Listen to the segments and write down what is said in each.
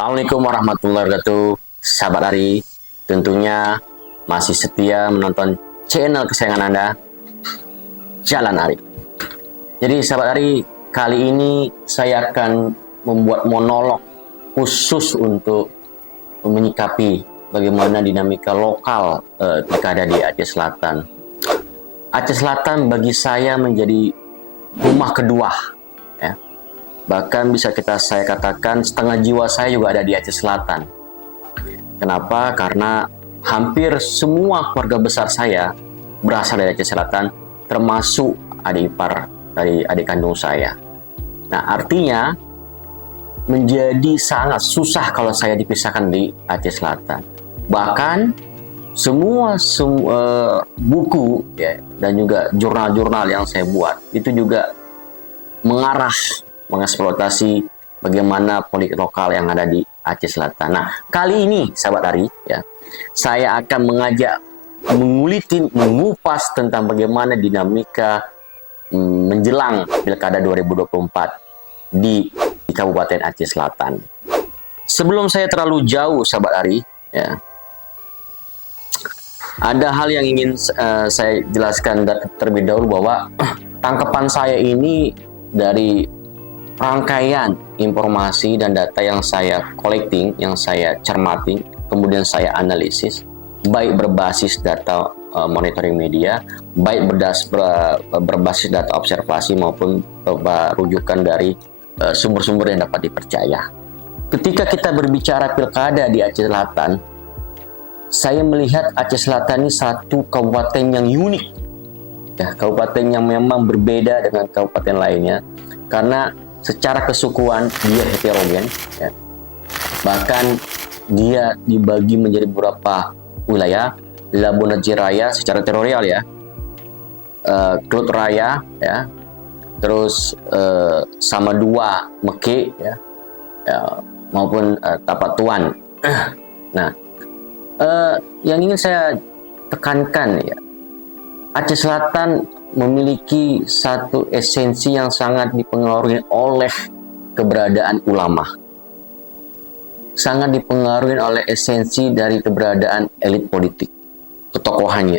Assalamualaikum warahmatullahi wabarakatuh. Sahabat Ari, tentunya masih setia menonton channel kesayangan Anda, Jalan Ari. Jadi sahabat Ari, kali ini saya akan membuat monolog khusus untuk menyikapi bagaimana dinamika lokal pilkada di Aceh Selatan. Aceh Selatan bagi saya menjadi rumah kedua, ya. Bahkan bisa saya katakan setengah jiwa saya juga ada di Aceh Selatan. Kenapa? Karena hampir semua keluarga besar saya berasal dari Aceh Selatan, termasuk adik ipar dari adik kandung saya. Nah, artinya menjadi sangat susah kalau saya dipisahkan di Aceh Selatan. Bahkan semua buku ya, dan juga jurnal-jurnal yang saya buat itu juga mengeksploitasi bagaimana politik lokal yang ada di Aceh Selatan. Nah, kali ini sahabat Ari, ya, saya akan mengajak mengupas tentang bagaimana dinamika menjelang Pilkada 2024 di Kabupaten Aceh Selatan. Sebelum saya terlalu jauh sahabat Ari, ya, ada hal yang ingin saya jelaskan terlebih dahulu, bahwa tangkapan saya ini dari rangkaian informasi dan data yang saya collecting, yang saya cermati, kemudian saya analisis, baik berbasis data monitoring media, baik berbasis data observasi maupun rujukan dari sumber-sumber yang dapat dipercaya. Ketika kita berbicara pilkada di Aceh Selatan, saya melihat Aceh Selatan ini satu kabupaten yang unik, ya, kabupaten yang memang berbeda dengan kabupaten lainnya, karena secara kesukuan dia heterogen, ya. Bahkan dia dibagi menjadi beberapa wilayah. Labuan Bajo Raya secara teritorial, ya, Klut Raya, ya, terus Sama-Dua Meke, ya, maupun Tapak Tuan. Nah, yang ingin saya tekankan, ya, Aceh Selatan memiliki satu esensi yang sangat dipengaruhi oleh keberadaan ulama, sangat dipengaruhi oleh esensi dari keberadaan elit politik, ketokohannya,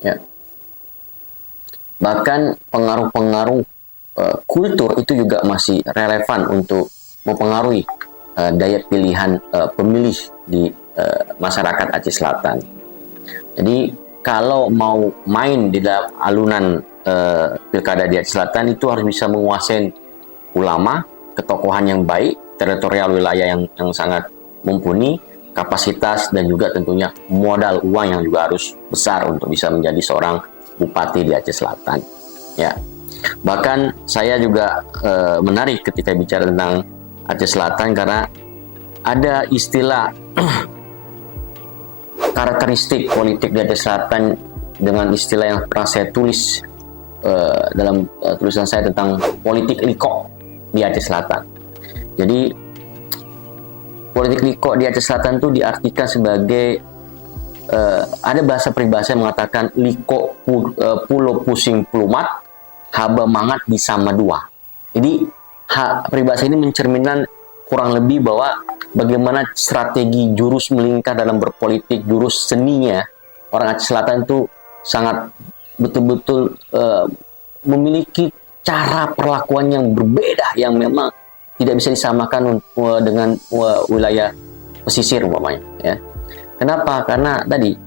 ya. Bahkan pengaruh-pengaruh kultur itu juga masih relevan untuk mempengaruhi daya pilihan pemilih di masyarakat Aceh Selatan. Jadi kalau mau main di dalam alunan pilkada di Aceh Selatan, itu harus bisa menguasai ulama, ketokohan yang baik, teritorial wilayah yang sangat mumpuni, kapasitas, dan juga tentunya modal uang yang juga harus besar untuk bisa menjadi seorang bupati di Aceh Selatan, ya. Bahkan saya juga menarik ketika bicara tentang Aceh Selatan karena ada istilah karakteristik politik di Aceh Selatan dengan istilah yang pernah saya tulis dalam tulisan saya tentang politik liko di Aceh Selatan. Jadi politik liko di Aceh Selatan itu diartikan sebagai ada bahasa peribahasa yang mengatakan liko pulau pusing pelumat, haba mangat di Sama-Dua. Jadi peribahasa ini mencerminkan kurang lebih bahwa bagaimana strategi jurus melingkar dalam berpolitik, jurus seninya orang Aceh Selatan itu sangat betul-betul memiliki cara perlakuan yang berbeda, yang memang tidak bisa disamakan dengan wilayah pesisir umpamanya, ya. Kenapa? Karena tadi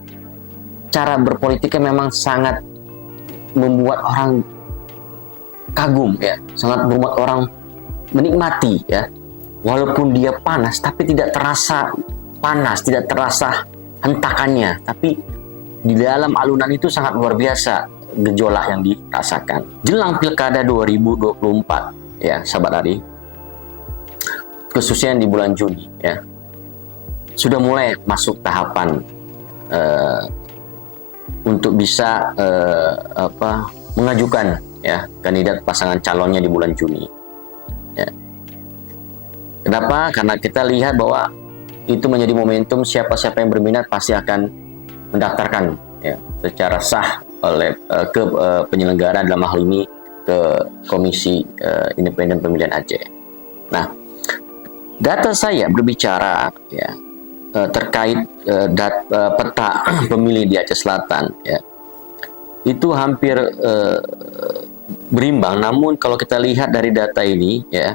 cara berpolitiknya memang sangat membuat orang kagum, ya, sangat membuat orang menikmati, ya. Walaupun dia panas, tapi tidak terasa panas, tidak terasa hentakannya. Tapi di dalam alunan itu sangat luar biasa gejolak yang dirasakan. Jelang Pilkada 2024, ya, sahabat Ari, khususnya di bulan Juni, ya, sudah mulai masuk tahapan untuk bisa mengajukan, ya, kandidat pasangan calonnya di bulan Juni, ya. Kenapa? Karena kita lihat bahwa itu menjadi momentum siapa-siapa yang berminat pasti akan mendaftarkan, ya, secara sah oleh ke penyelenggara, dalam hal ini ke Komisi Independen Pemilihan Aceh. Nah, Data saya berbicara ya terkait peta pemilih di Aceh Selatan ya. Itu hampir berimbang, namun kalau kita lihat dari data ini ya,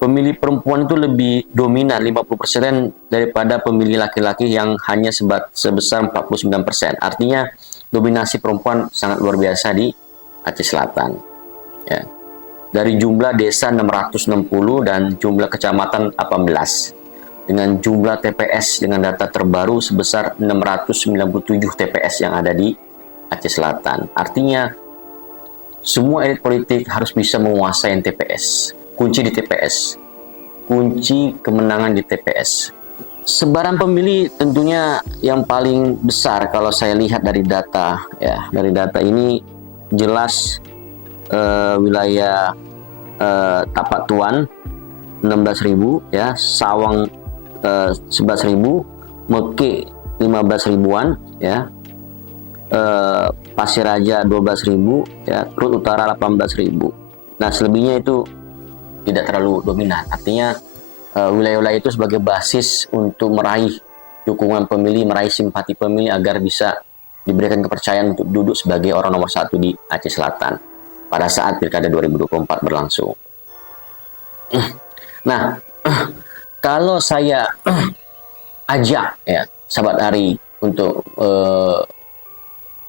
pemilih perempuan itu lebih dominan 50% daripada pemilih laki-laki yang hanya sebesar 49%. Artinya dominasi perempuan sangat luar biasa di Aceh Selatan. Ya. Dari jumlah desa 660 dan jumlah kecamatan 18. Dengan jumlah TPS dengan data terbaru sebesar 697 TPS yang ada di Aceh Selatan. Artinya semua elit politik harus bisa menguasai TPS. Kunci di TPS. Kunci kemenangan di TPS. Sebaran pemilih tentunya yang paling besar kalau saya lihat dari data ya. Dari data ini jelas wilayah Tapak Tuan 16.000 ya, Sawang 11.000, Meke 15 ribuan ya, Pasir Raja 12.000 ya, Krut Utara 18.000. Nah, selebihnya itu tidak terlalu dominan. Artinya wilayah-wilayah itu sebagai basis untuk meraih dukungan pemilih, meraih simpati pemilih agar bisa diberikan kepercayaan untuk duduk sebagai orang nomor satu di Aceh Selatan pada saat Pilkada 2024 berlangsung. Nah, kalau saya ajak ya sahabat Ari untuk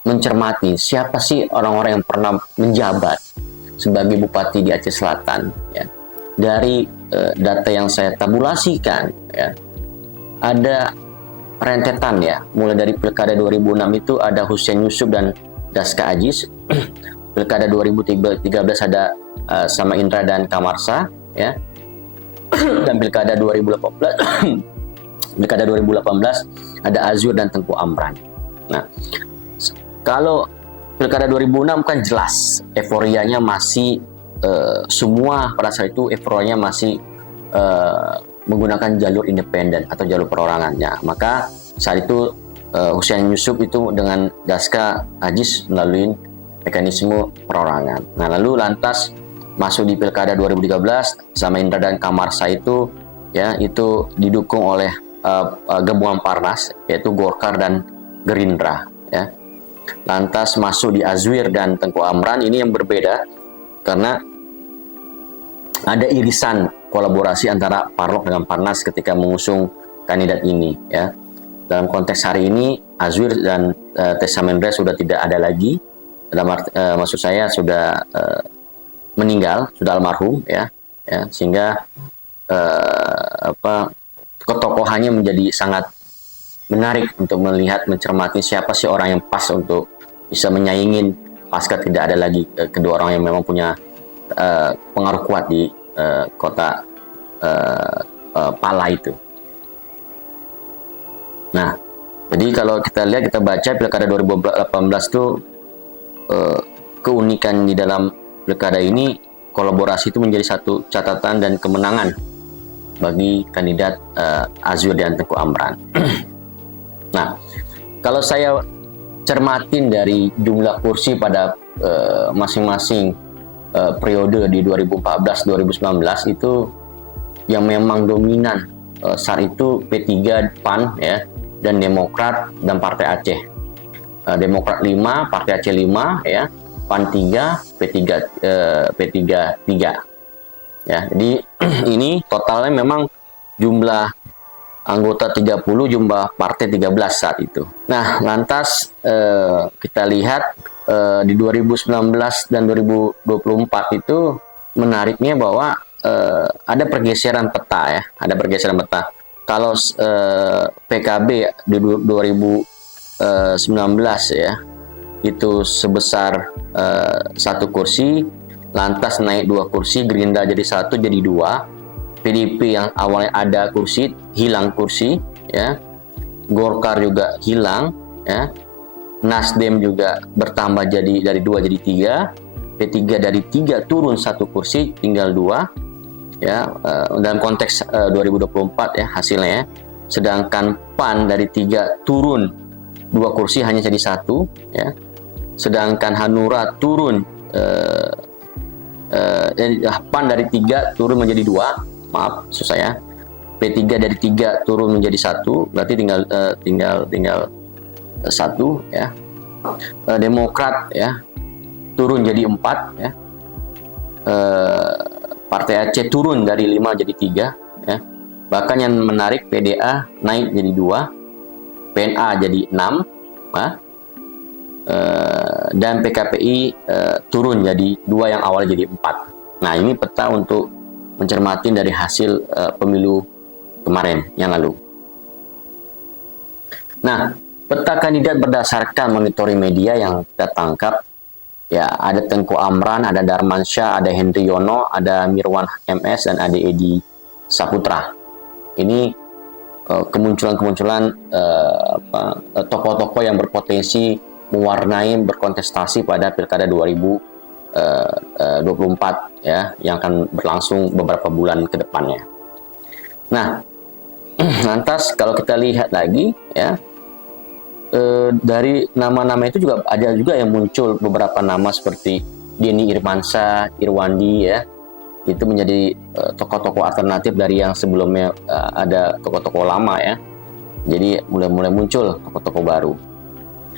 mencermati siapa sih orang-orang yang pernah menjabat sebagai bupati di Aceh Selatan ya. Dari data yang saya tabulasikan ya, ada rentetan ya, mulai dari Pilkada 2006 itu ada Hussein Yusuf dan Daska Aziz. Pilkada 2013 ada Sama Indra dan Kamarsa ya. Dan Pilkada 2018 Pilkada 2018 ada Azur dan Tengku Amran. Nah, kalau Pilkada 2006 kan jelas euforianya masih semua pada saat itu euforianya masih menggunakan jalur independen atau jalur perorangannya. Maka saat itu Hussein Yusuf itu dengan Daska Aziz melalui mekanisme perorangan. Nah, lalu lantas masuk di Pilkada 2013 Sama Indra dan Kamarsa itu ya, itu didukung oleh gabungan Parnas yaitu Golkar dan Gerindra ya. Lantas masuk di Azwir dan Tengku Amran, ini yang berbeda karena ada irisan kolaborasi antara Parlok dengan Parnas ketika mengusung kandidat ini ya. Dalam konteks hari ini Azwir dan Tessa Mendra sudah tidak ada lagi. Maksud saya sudah meninggal, sudah almarhum ya, sehingga ketokohannya menjadi sangat menarik untuk melihat, mencermati siapa sih orang yang pas untuk bisa menyaingin pasca tidak ada lagi kedua orang yang memang punya pengaruh kuat di kota Pala itu. Nah, jadi kalau kita lihat, kita baca Pilkada 2018 itu keunikan di dalam Pilkada ini, kolaborasi itu menjadi satu catatan dan kemenangan bagi kandidat Azwir dan Tengku Amran. Nah, kalau saya cermatin dari jumlah kursi pada masing-masing periode di 2014-2019 itu yang memang dominan saat itu P3, PAN ya, dan Demokrat dan Partai Aceh. Demokrat 5, Partai Aceh 5 ya, PAN 3, P3 3. Ya, jadi ini totalnya memang jumlah anggota 30, jumlah partai 13 saat itu. Nah, lantas kita lihat di 2019 dan 2024 itu menariknya bahwa ada pergeseran peta ya, ada pergeseran peta. Kalau PKB di 2019 ya, itu sebesar 1 kursi, lantas naik 2 kursi, Gerindra jadi 1 jadi 2, PDIP yang awalnya ada kursi hilang kursi ya, Golkar juga hilang ya, Nasdem juga bertambah jadi dari 2 jadi 3, P3 dari 3 turun 1 kursi tinggal 2 ya, dalam konteks 2024 ya hasilnya ya. Sedangkan PAN dari 3 turun 2 kursi hanya jadi 1 ya. Sedangkan Hanura turun PAN dari 3 turun menjadi 2, maaf maksud saya. P3 dari 3 turun menjadi 1, berarti tinggal 1 ya. Demokrat ya turun jadi 4 ya. Partai Aceh turun dari 5 jadi 3 ya. Bahkan yang menarik, PDA naik jadi 2, PNA jadi 6 ya. Dan PKPI turun jadi 2 yang awalnya jadi 4. Nah, ini peta untuk mencermati dari hasil pemilu kemarin yang lalu. Nah, peta kandidat berdasarkan monitoring media yang kita tangkap, ya ada Tengku Amran, ada Darmansyah, ada Hendri Yono, ada Mirwan MS, dan ada Edi Saputra. Ini kemunculan tokoh-tokoh yang berpotensi mewarnai berkontestasi pada Pilkada 2024 ya, yang akan berlangsung beberapa bulan ke depannya. Nah, lantas kalau kita lihat lagi ya, dari nama-nama itu juga ada juga yang muncul beberapa nama seperti Denny Irmansyah, Irwandi ya, itu menjadi tokoh-tokoh alternatif dari yang sebelumnya ada tokoh-tokoh lama ya. Jadi mulai muncul tokoh-tokoh baru.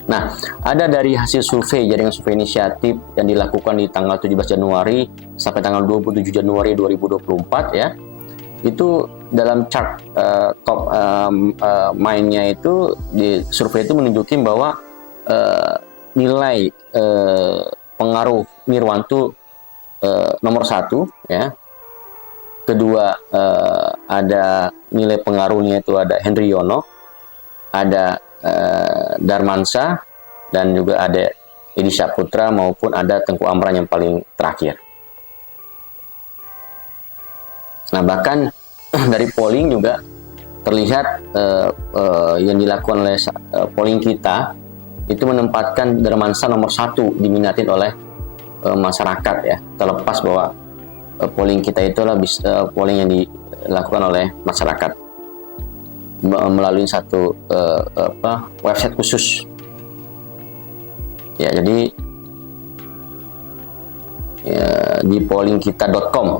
Nah, ada dari hasil survei, jaringan survei inisiatif yang dilakukan di tanggal 17 Januari sampai tanggal 27 Januari 2024 ya. Itu dalam chart top mainnya itu di survei itu menunjukin bahwa nilai pengaruh Mirwan itu nomor 1 ya. Kedua ada nilai pengaruhnya itu ada Hendri Yono, ada Darmansyah, dan juga ada Edi Saputra, maupun ada Tengku Amran yang paling terakhir. Nah, bahkan dari polling juga terlihat yang dilakukan oleh polling kita itu menempatkan Darmansyah nomor 1 diminatin oleh masyarakat ya, terlepas bahwa polling kita itulah polling yang dilakukan oleh masyarakat melalui satu website khusus ya. Jadi ya, di pollingkita.com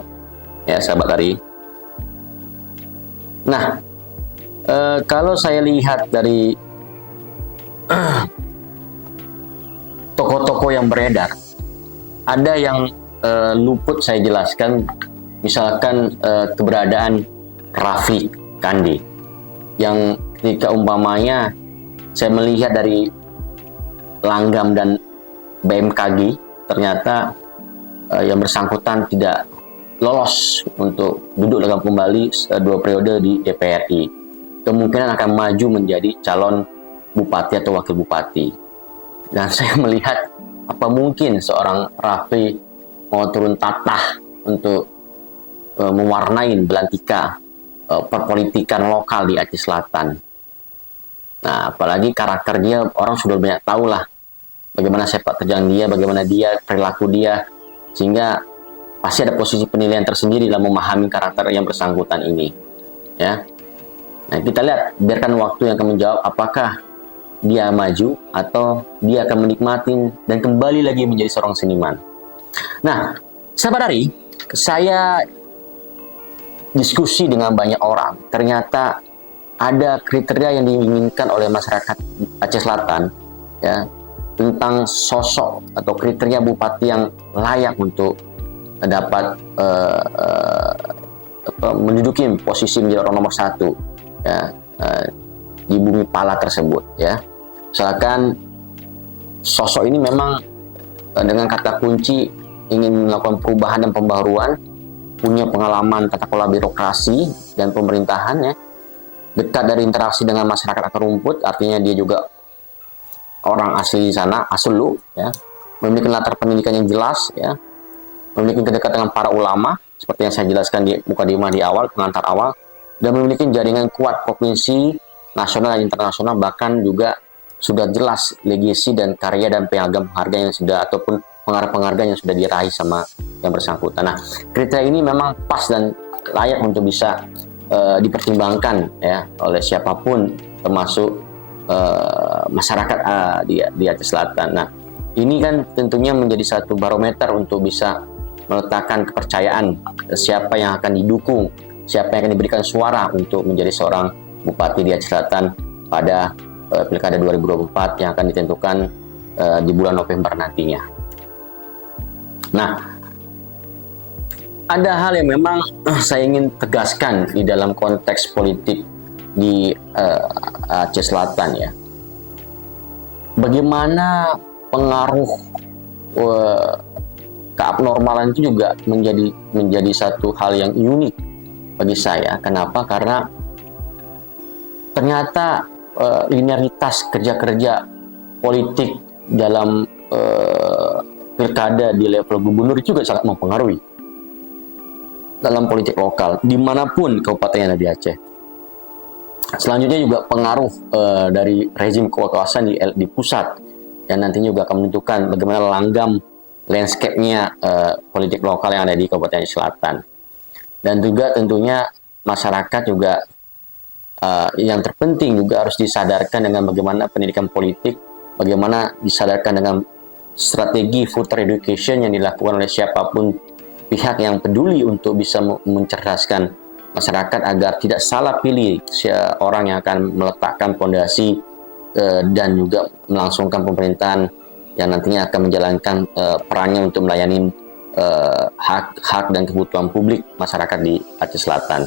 ya sahabat Ari. Nah, kalau saya lihat dari tokoh-tokoh yang beredar, ada yang luput saya jelaskan, misalkan keberadaan Rafiq Kandi, yang ketika umpamanya saya melihat dari langgam dan BMKG, ternyata yang bersangkutan tidak lolos untuk duduk lagi kembali 2 periode di DPR RI, kemungkinan akan maju menjadi calon bupati atau wakil bupati. Dan saya melihat apa mungkin seorang Rafi mau turun tatah untuk mewarnai belantika perpolitikan lokal di Aceh Selatan. Nah, apalagi karakternya orang sudah banyak tahu lah bagaimana sepak terjang dia, bagaimana dia, perilaku dia, sehingga pasti ada posisi penilaian tersendiri dalam memahami karakter yang bersangkutan ini ya. Nah, kita lihat, biarkan waktu yang akan menjawab apakah dia maju atau dia akan menikmati dan kembali lagi menjadi seorang seniman. Nah, sahabat Ari, saya diskusi dengan banyak orang, ternyata ada kriteria yang diinginkan oleh masyarakat Aceh Selatan ya, tentang sosok atau kriteria bupati yang layak untuk dapat menduduki posisi menjadi orang nomor 1 ya, di bumi pala tersebut ya. Misalkan sosok ini memang dengan kata kunci ingin melakukan perubahan dan pembaruan, punya pengalaman tata kelola birokrasi dan pemerintahan ya, dekat dari interaksi dengan masyarakat akar rumput, artinya dia juga orang asli di sana, aslu ya, memiliki latar pendidikan yang jelas ya, memiliki kedekatan dengan para ulama seperti yang saya jelaskan di mukadimah di awal, pengantar awal, dan memiliki jaringan kuat provinsi, nasional dan internasional, bahkan juga sudah jelas legasi dan karya dan penghargaan yang sudah, ataupun penghargaan yang sudah diraih sama yang bersangkutan. Nah, kriteria ini memang pas dan layak untuk bisa dipertimbangkan ya oleh siapapun, termasuk masyarakat di Aceh Selatan. Nah, ini kan tentunya menjadi satu barometer untuk bisa meletakkan kepercayaan siapa yang akan didukung siapa yang akan diberikan suara untuk menjadi seorang bupati di Aceh Selatan pada Pilkada 2024 yang akan ditentukan di bulan November nantinya. Nah, ada hal yang memang saya ingin tegaskan di dalam konteks politik di Aceh Selatan ya. Bagaimana pengaruh keabnormalan itu juga menjadi satu hal yang unik bagi saya. Kenapa? Karena ternyata linearitas kerja-kerja politik dalam pilkada di level gubernur juga sangat mempengaruhi dalam politik lokal dimanapun kabupaten yang ada di Aceh. Selanjutnya juga pengaruh dari rezim kekuasaan di pusat yang nantinya juga akan menentukan bagaimana langgam landscape-nya politik lokal yang ada di Kabupaten Selatan. Dan juga tentunya masyarakat juga yang terpenting juga harus disadarkan dengan bagaimana pendidikan politik, bagaimana disadarkan dengan strategi voter education yang dilakukan oleh siapapun pihak yang peduli untuk bisa mencerdaskan masyarakat agar tidak salah pilih orang yang akan meletakkan fondasi dan juga melangsungkan pemerintahan yang nantinya akan menjalankan perannya untuk melayani hak dan kebutuhan publik masyarakat di Aceh Selatan.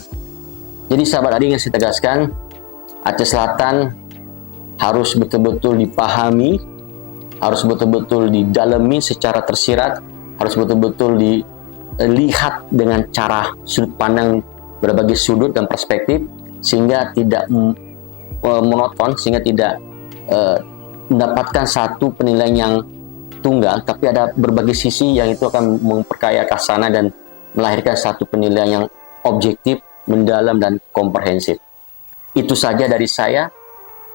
Jadi sahabat Adi, yang saya tegaskan, Aceh Selatan harus betul-betul dipahami, harus betul-betul didalami secara tersirat, harus betul-betul dilihat dengan cara sudut pandang berbagai sudut dan perspektif, sehingga tidak monoton, sehingga tidak mendapatkan satu penilaian yang tunggal, tapi ada berbagai sisi yang itu akan memperkaya kasana dan melahirkan satu penilaian yang objektif, mendalam, dan komprehensif. Itu saja dari saya,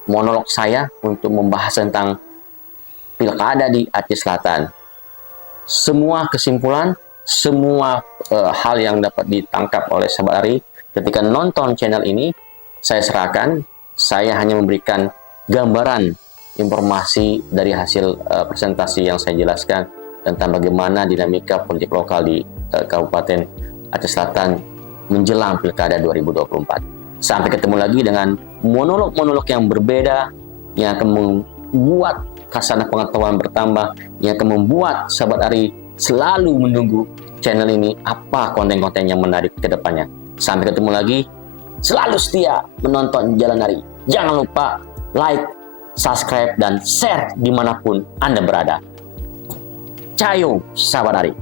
monolog saya untuk membahas tentang pilkada di Aceh Selatan. Semua kesimpulan, semua hal yang dapat ditangkap oleh sahabat Ari ketika nonton channel ini, saya serahkan. Saya hanya memberikan gambaran informasi dari hasil presentasi yang saya jelaskan tentang bagaimana dinamika politik lokal di Kabupaten Aceh Selatan menjelang Pilkada 2024. Sampai ketemu lagi dengan monolog-monolog yang berbeda yang akan membuat khasanah pengetahuan bertambah, yang akan membuat sahabat Ari selalu menunggu channel ini apa konten-konten yang menarik ke depannya. Sampai ketemu lagi, selalu setia menonton Jalan Ari. Jangan lupa like, subscribe, dan share dimanapun Anda berada. Cayo, sahabat Ari.